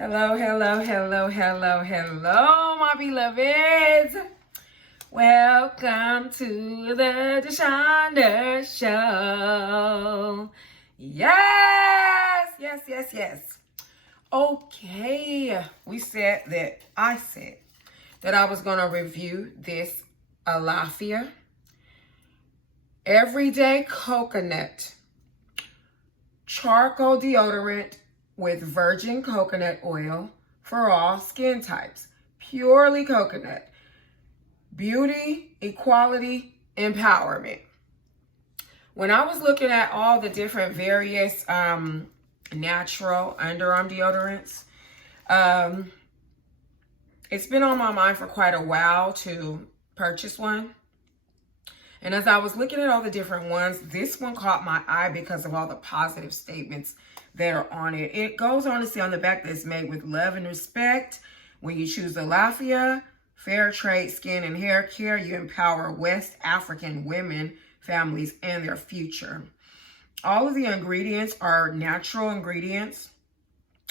Hello, hello, hello, hello, hello, my beloveds. Welcome to the Deshonda Show. Yes, yes, yes, yes. Okay, I said that I was going to review this Allafia Everyday Coconut Charcoal Deodorant with virgin coconut oil for all skin types. Purely coconut. Beauty, equality, empowerment. When I was looking at all the different various natural underarm deodorants, it's been on my mind for quite a while to purchase one. And as I was looking at all the different ones, this one caught my eye because of all the positive statements that are on it. It goes on to say on the back that it's made with love and respect. When you choose Allafia, fair trade skin and hair care, you empower West African women, families, and their future. All of the ingredients are natural ingredients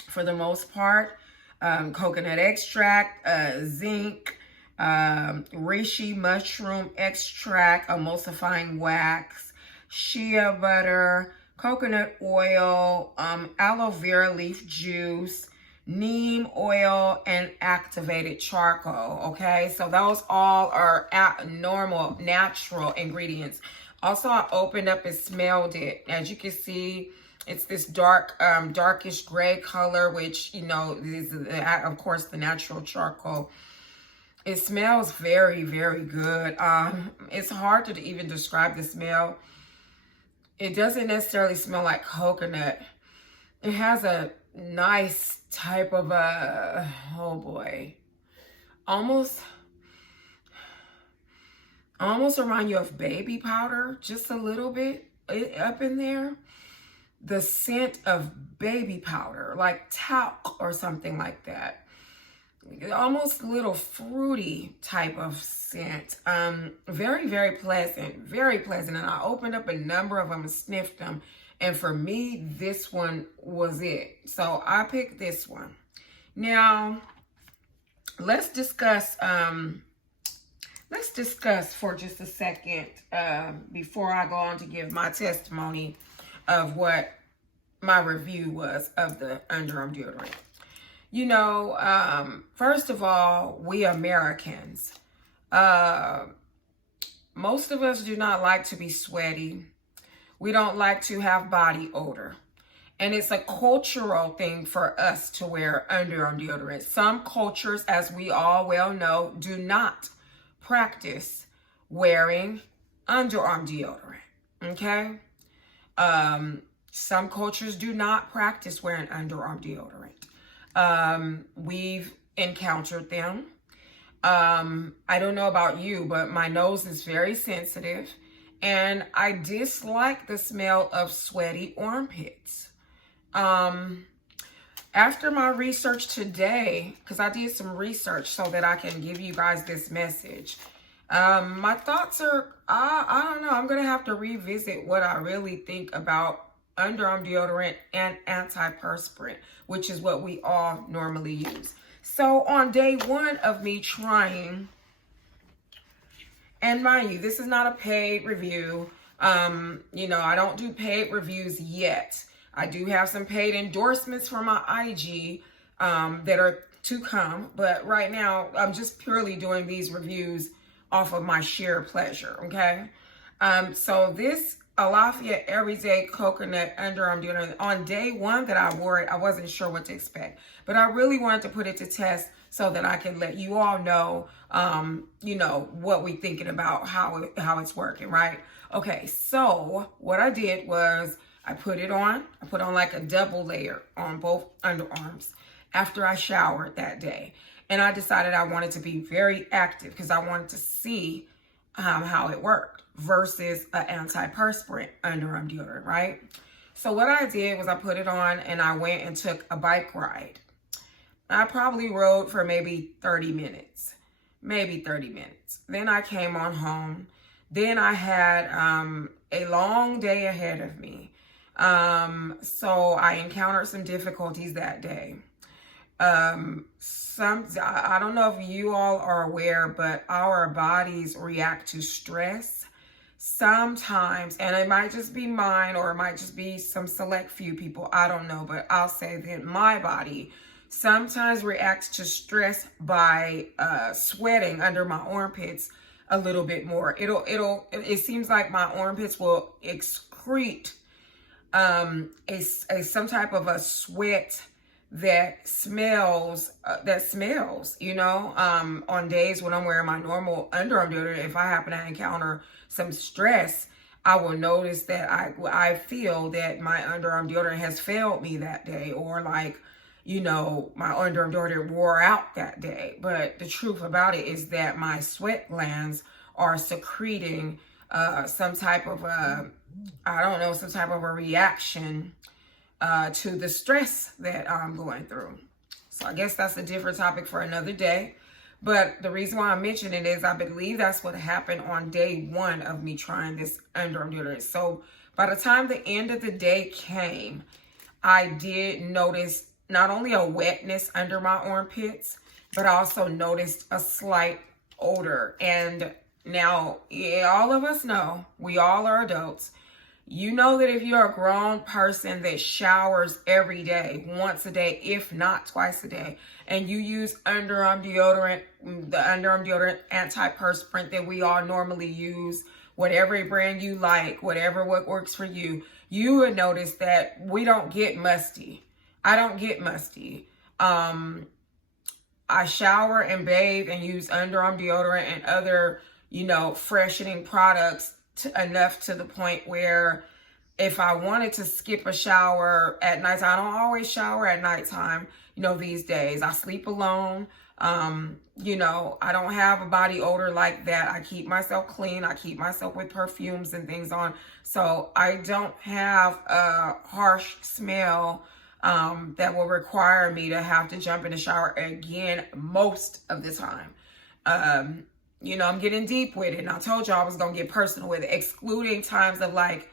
for the most part. Coconut extract, zinc, reishi mushroom extract, emulsifying wax, shea butter, coconut oil, aloe vera leaf juice, neem oil, and activated charcoal. Okay, so those all are normal, natural ingredients. Also, I opened up and smelled it. As you can see, it's this darkish gray color, which, you know, is, of course, the natural charcoal. It smells very, very good. It's hard to even describe the smell. It doesn't necessarily smell like coconut. It has a nice type of oh boy, almost remind you of baby powder, just a little bit up in there. The scent of baby powder, like talc or something like that. Almost a little fruity type of scent. Very, very pleasant, very pleasant. And I opened up a number of them and sniffed them. And for me, this one was it. So I picked this one. Now, let's discuss for just a second before I go on to give my testimony of what my review was of the Underarm Deodorant. You know, first of all, we Americans, most of us do not like to be sweaty. We don't like to have body odor. And it's a cultural thing for us to wear underarm deodorant. Some cultures, as we all well know, do not practice wearing underarm deodorant, okay? Some cultures do not practice wearing underarm deodorant. We've encountered them. I don't know about you, but my nose is very sensitive and I dislike the smell of sweaty armpits. After my research today, because I did some research so that I can give you guys this message, my thoughts are, I don't know, I'm going to have to revisit what I really think about underarm deodorant and anti-perspirant, which is what we all normally use. So on day one of me trying, and mind you, this is not a paid review. You know, I don't do paid reviews yet. I do have some paid endorsements for my IG that are to come, but right now I'm just purely doing these reviews off of my sheer pleasure, okay? So this Allafia Everyday Coconut Underarm Deodorant, on day one that I wore it, I wasn't sure what to expect, but I really wanted to put it to test so that I can let you all know, you know, what we thinking about, how it's working, right? Okay, so what I did was I put on like a double layer on both underarms after I showered that day. And I decided I wanted to be very active because I wanted to see how it worked versus an anti-perspirant underarm deodorant, right? So what I did was I put it on and I went and took a bike ride. I probably rode for maybe 30 minutes, maybe 30 minutes. Then I came on home. Then I had a long day ahead of me. So I encountered some difficulties that day. I don't know if you all are aware, but our bodies react to stress sometimes, and it might just be mine or it might just be some select few people, I don't know, but I'll say that my body sometimes reacts to stress by sweating under my armpits a little bit more. It seems like my armpits will excrete some type of a sweat that smells, you know, on days when I'm wearing my normal underarm deodorant. If I happen to encounter some stress, I will notice that I feel that my underarm deodorant has failed me that day, or like, you know, my underarm deodorant wore out that day. But the truth about it is that my sweat glands are secreting some type of some type of a reaction to the stress that I'm going through. So I guess that's a different topic for another day. But the reason why I mention it is I believe that's what happened on day 1 of me trying this underarm deodorant. So by the time the end of the day came, I did notice not only a wetness under my armpits, but I also noticed a slight odor. And now, yeah, all of us know, we all are adults. You know that if you're a grown person that showers every day, once a day, if not twice a day, and you use underarm deodorant, the underarm deodorant Anti-Perspirant that we all normally use, whatever brand you like, whatever what works for you, you would notice that we don't get musty. I don't get musty. I shower and bathe and use underarm deodorant and other, you know, freshening products enough to the point where if I wanted to skip a shower at night, I don't always shower at nighttime, you know, these days. I sleep alone. You know, I don't have a body odor like that. I keep myself clean. I keep myself with perfumes and things on. So I don't have a harsh smell that will require me to have to jump in the shower again most of the time. You know, I'm getting deep with it. And I told y'all I was going to get personal with it, excluding times of like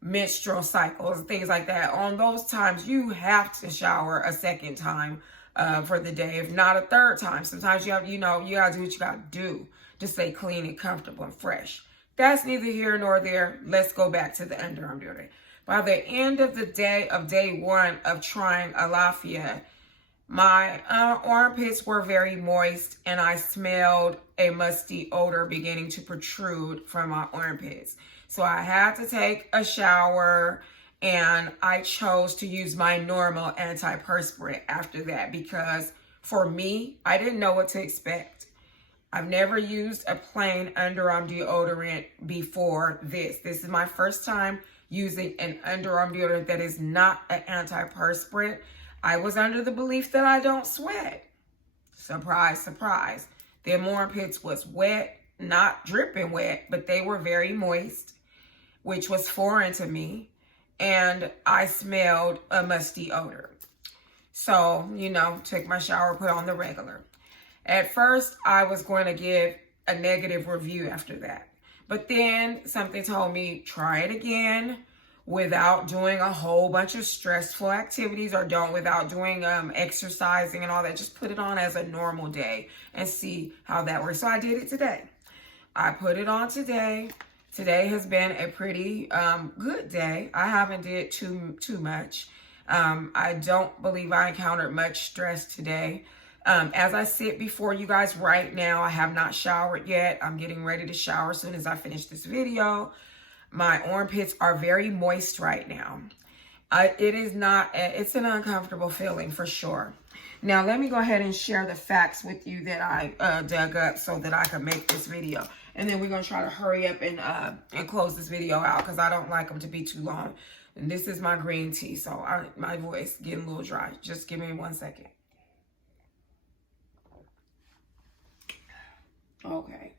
menstrual cycles and things like that. On those times, you have to shower a second time for the day, if not a third time. Sometimes you have, you know, you got to do what you got to do to stay clean and comfortable and fresh. That's neither here nor there. Let's go back to the underarm deodorant. By the end of the day of day 1 of trying Allafia, my armpits were very moist and I smelled a musty odor beginning to protrude from my armpits. So I had to take a shower and I chose to use my normal Anti-Perspirant after that because for me, I didn't know what to expect. I've never used a plain underarm deodorant before this. This is my first time using an underarm deodorant that is not an Anti-Perspirant. I was under the belief that I don't sweat. Surprise, surprise. Their armpits was wet, not dripping wet, but they were very moist, which was foreign to me. And I smelled a musty odor. So, you know, take my shower, put on the regular. At first, I was going to give a negative review after that. But then something told me, try it again without doing a whole bunch of stressful activities or without doing exercising and all that. Just put it on as a normal day and see how that works. So I did it today. I put it on today. Today has been a pretty good day. I haven't did too much. I don't believe I encountered much stress today. As I sit before you guys right now, I have not showered yet. I'm getting ready to shower as soon as I finish this video. My armpits are very moist right now. It's an uncomfortable feeling for sure. Now, let me go ahead and share the facts with you that I dug up so that I can make this video. And then we're going to try to hurry up and close this video out because I don't like them to be too long. And this is my green tea, so my voice getting a little dry. Just give me 1 second. Okay.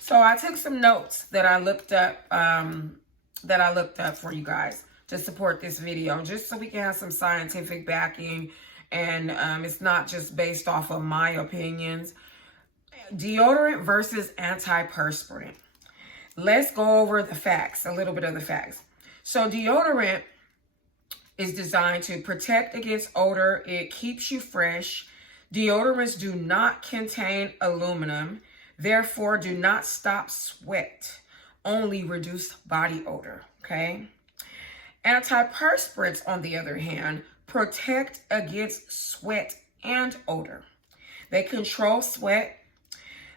So I took some notes that I looked up for you guys to support this video, just so we can have some scientific backing and it's not just based off of my opinions. Deodorant versus Anti-Perspirant. Let's go over the facts, a little bit of the facts. So deodorant is designed to protect against odor. It keeps you fresh. Deodorants do not contain aluminum, therefore do not stop sweat, only reduce body odor, okay? Anti-perspirants, on the other hand, protect against sweat and odor. They control sweat.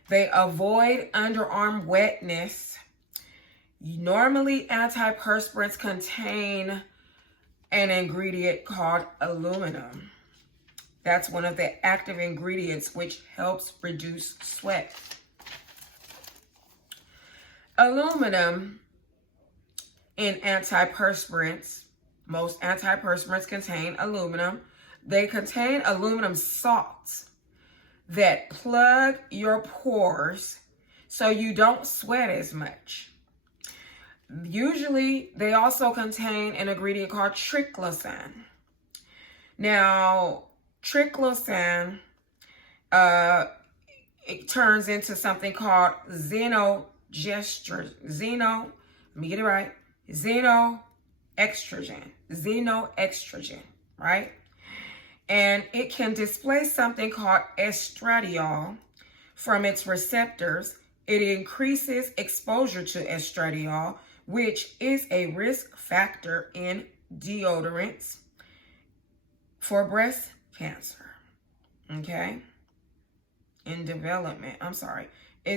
They avoid underarm wetness. Normally, anti-perspirants contain an ingredient called aluminum. That's one of the active ingredients which helps reduce sweat. Aluminum in antiperspirants, most antiperspirants contain aluminum. They contain aluminum salts that plug your pores so you don't sweat as much. Usually, they also contain an ingredient called triclosan. Now, triclosan, it turns into something called xenoestrogen, right? And it can displace something called estradiol from its receptors. It increases exposure to estradiol, which is a risk factor in deodorants for breast cancer, okay?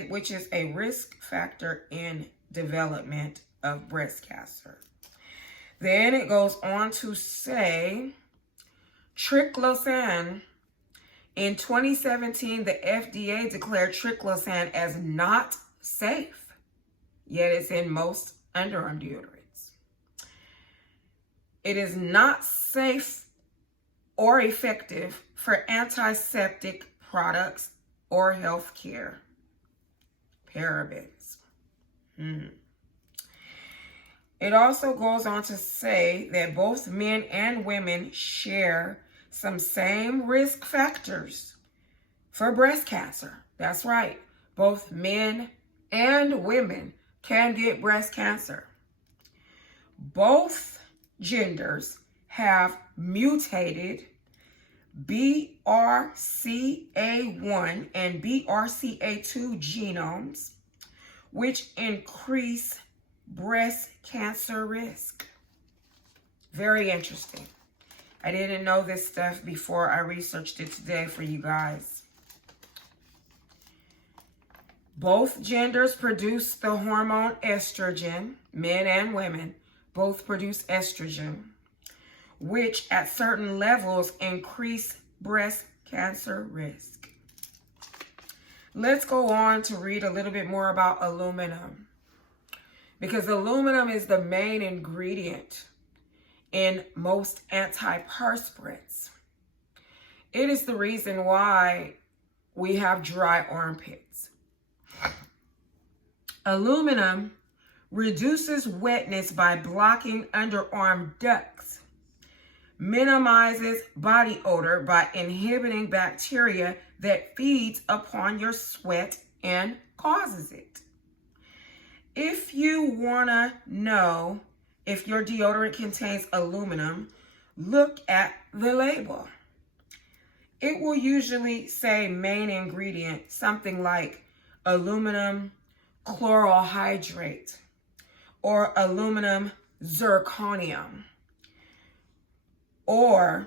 Which is a risk factor in development of breast cancer. Then it goes on to say, triclosan. In 2017, the FDA declared triclosan as not safe, yet it's in most underarm deodorants. It is not safe or effective for antiseptic products or healthcare. Parabens. It also goes on to say that both men and women share some same risk factors for breast cancer. That's right. Both men and women can get breast cancer. Both genders have mutated BRCA1 and BRCA2 genomes, which increase breast cancer risk. Very interesting. I didn't know this stuff before I researched it today for you guys. Both genders produce the hormone estrogen. Men and women both produce estrogen, which at certain levels increase breast cancer risk. Let's go on to read a little bit more about aluminum, because aluminum is the main ingredient in most antiperspirants. It is the reason why we have dry armpits. Aluminum reduces wetness by blocking underarm ducts, minimizes body odor by inhibiting bacteria that feeds upon your sweat and causes it. If you want to know if your deodorant contains aluminum, look at the label. It will usually say main ingredient, something like aluminum chlorohydrate or aluminum zirconium or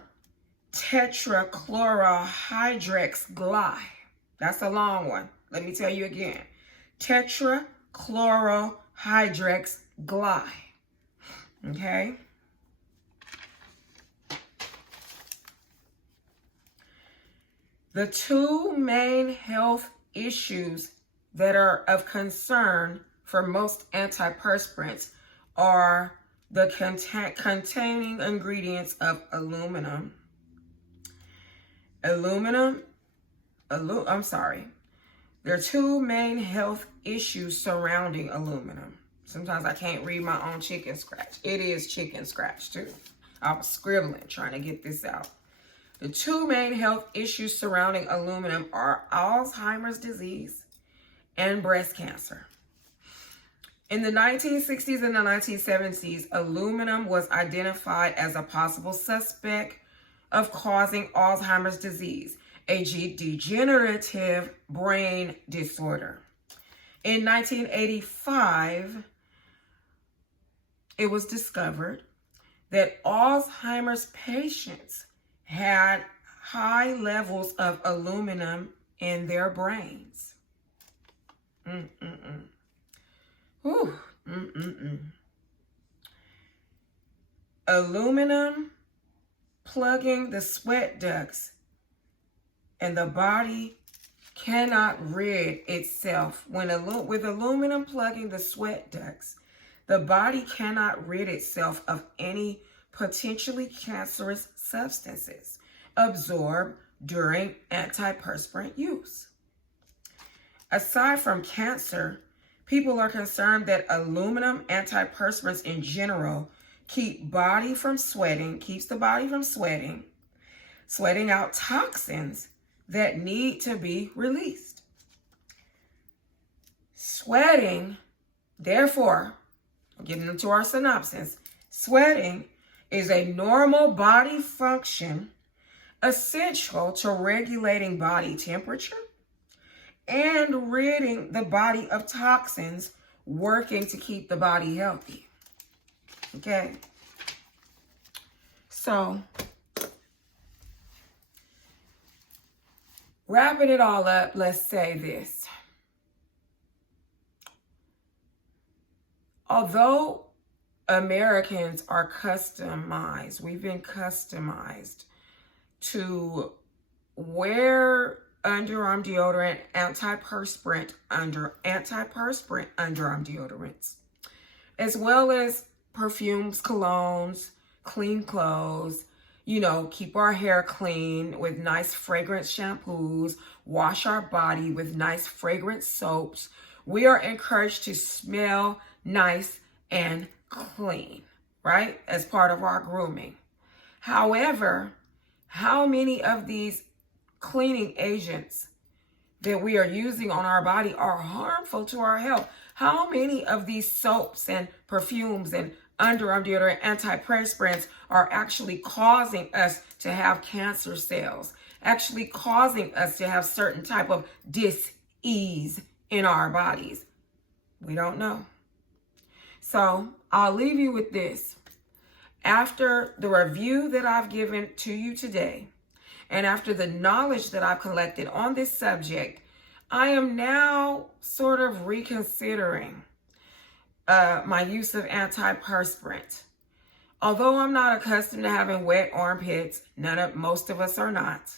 tetrachlorohydrex gly. That's a long one. Let me tell you again. Tetrachlorohydrex gly. Okay? The two main health issues that are of concern for most antiperspirants are the containing ingredients of aluminum. There are two main health issues surrounding aluminum. Sometimes I can't read my own chicken scratch. It is chicken scratch too. I was scribbling trying to get this out. The two main health issues surrounding aluminum are Alzheimer's disease and breast cancer. In the 1960s and the 1970s, aluminum was identified as a possible suspect of causing Alzheimer's disease, a degenerative brain disorder. In 1985, it was discovered that Alzheimer's patients had high levels of aluminum in their brains. Whew. Aluminum plugging the sweat ducts, and the body cannot rid itself. With aluminum plugging the sweat ducts, the body cannot rid itself of any potentially cancerous substances absorbed during antiperspirant use. Aside from cancer, people are concerned that aluminum antiperspirants in general keeps the body from sweating out toxins that need to be released. Sweating, therefore, getting into our synopsis, sweating is a normal body function essential to regulating body temperature and ridding the body of toxins, working to keep the body healthy. Okay? So, wrapping it all up, let's say this. Although Americans are customized, we've been customized to wear underarm deodorant, anti-perspirant underarm deodorants, as well as perfumes, colognes, clean clothes, keep our hair clean with nice fragrance shampoos, wash our body with nice fragrance soaps. We are encouraged to smell nice and clean, right? As part of our grooming. However, how many of these cleaning agents that we are using on our body are harmful to our health? How many of these soaps and perfumes and underarm deodorant antiperspirants are actually causing us to have cancer cells, actually causing us to have certain type of dis-ease in our bodies? We don't know. So I'll leave you with this. After the review that I've given to you today, and after the knowledge that I've collected on this subject, I am now sort of reconsidering my use of antiperspirant. Although I'm not accustomed to having wet armpits, most of us are not.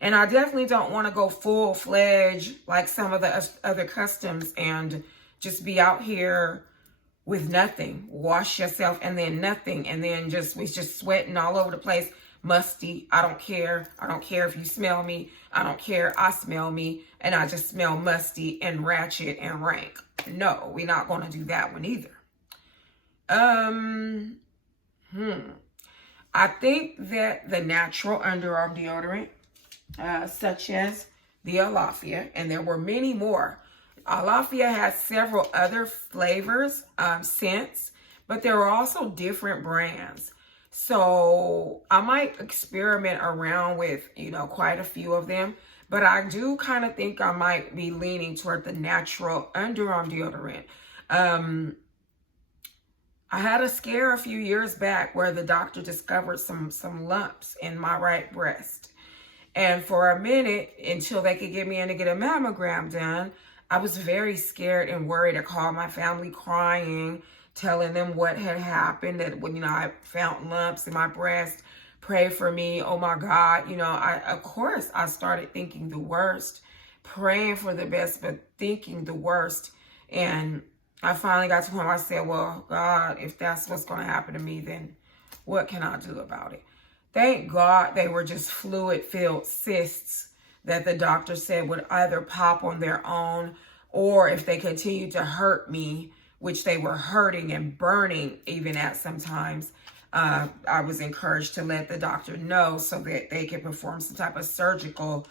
And I definitely don't want to go full-fledged like some of the other customs and just be out here with nothing. Wash yourself and then nothing, and then we're just sweating all over the place. Musty. I don't care. I don't care if you smell me. I don't care. I smell me, and I just smell musty and ratchet and rank. No, we're not going to do that one either. I think that the natural underarm deodorant, such as the ALAFFIA, and there were many more. ALAFFIA has several other flavors, scents, but there are also different brands. So I might experiment around with, quite a few of them, but I do kind of think I might be leaning toward the natural underarm deodorant. I had a scare a few years back where the doctor discovered some lumps in my right breast. And for a minute, until they could get me in to get a mammogram done, I was very scared and worried. I called my family crying, telling them what had happened, that when, I found lumps in my breast. Pray for me. Oh my God. Of course, I started thinking the worst, praying for the best, but thinking the worst. And I finally got to the point where I said, well, God, if that's what's going to happen to me, then what can I do about it? Thank God they were just fluid-filled cysts that the doctor said would either pop on their own, or if they continued to hurt me, which they were hurting and burning even at sometimes, I was encouraged to let the doctor know so that they could perform some type of surgical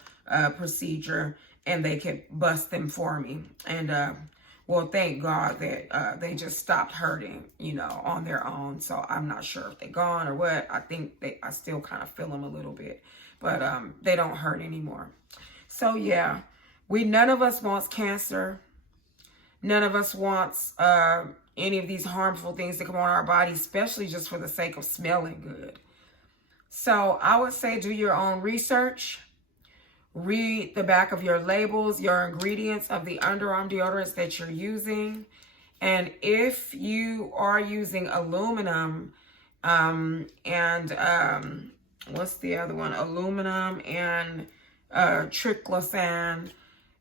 procedure and they could bust them for me. And Well, thank God that they just stopped hurting, you know, on their own. So I'm not sure if they're gone or what. I think I still kind of feel them a little bit, but they don't hurt anymore. So yeah, none of us wants cancer. None of us wants any of these harmful things to come on our body, especially just for the sake of smelling good. So I would say do your own research. Read the back of your labels, your ingredients of the underarm deodorants that you're using. And if you are using aluminum and what's the other one? Aluminum and triclosan,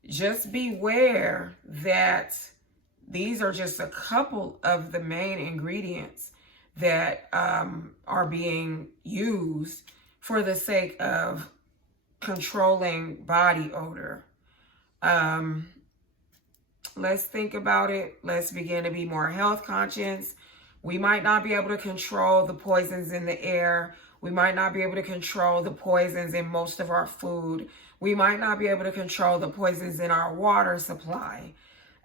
just beware that these are just a couple of the main ingredients that are being used for the sake of controlling body odor. Let's think about it. Let's begin to be more health conscious. We might not be able to control the poisons in the air. We might not be able to control the poisons in most of our food. We might not be able to control the poisons in our water supply,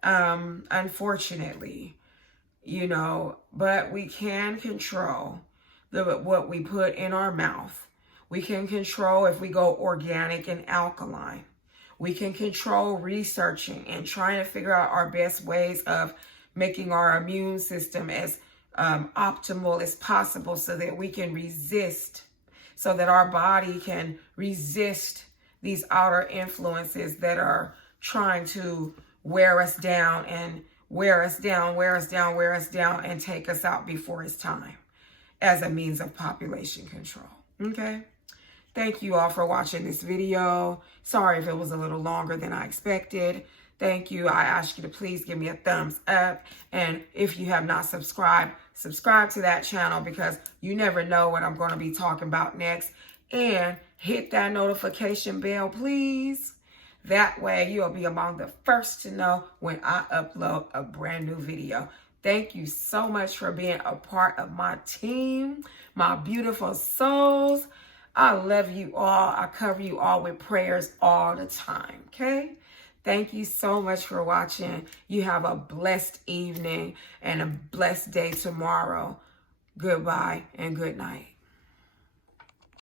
unfortunately, you know, but we can control what we put in our mouth. We can control if we go organic and alkaline. We can control researching and trying to figure out our best ways of making our immune system as optimal as possible so that we can resist, so that our body can resist these outer influences that are trying to wear us down and wear us down and take us out before it's time as a means of population control. Okay? Thank you all for watching this video. Sorry if it was a little longer than I expected. Thank you. I ask you to please give me a thumbs up. And if you have not subscribed, subscribe to that channel because you never know what I'm going to be talking about next. And hit that notification bell, please. That way you'll be among the first to know when I upload a brand new video. Thank you so much for being a part of my team, my beautiful souls. I love you all. I cover you all with prayers all the time, okay? Thank you so much for watching. You have a blessed evening and a blessed day tomorrow. Goodbye and good night.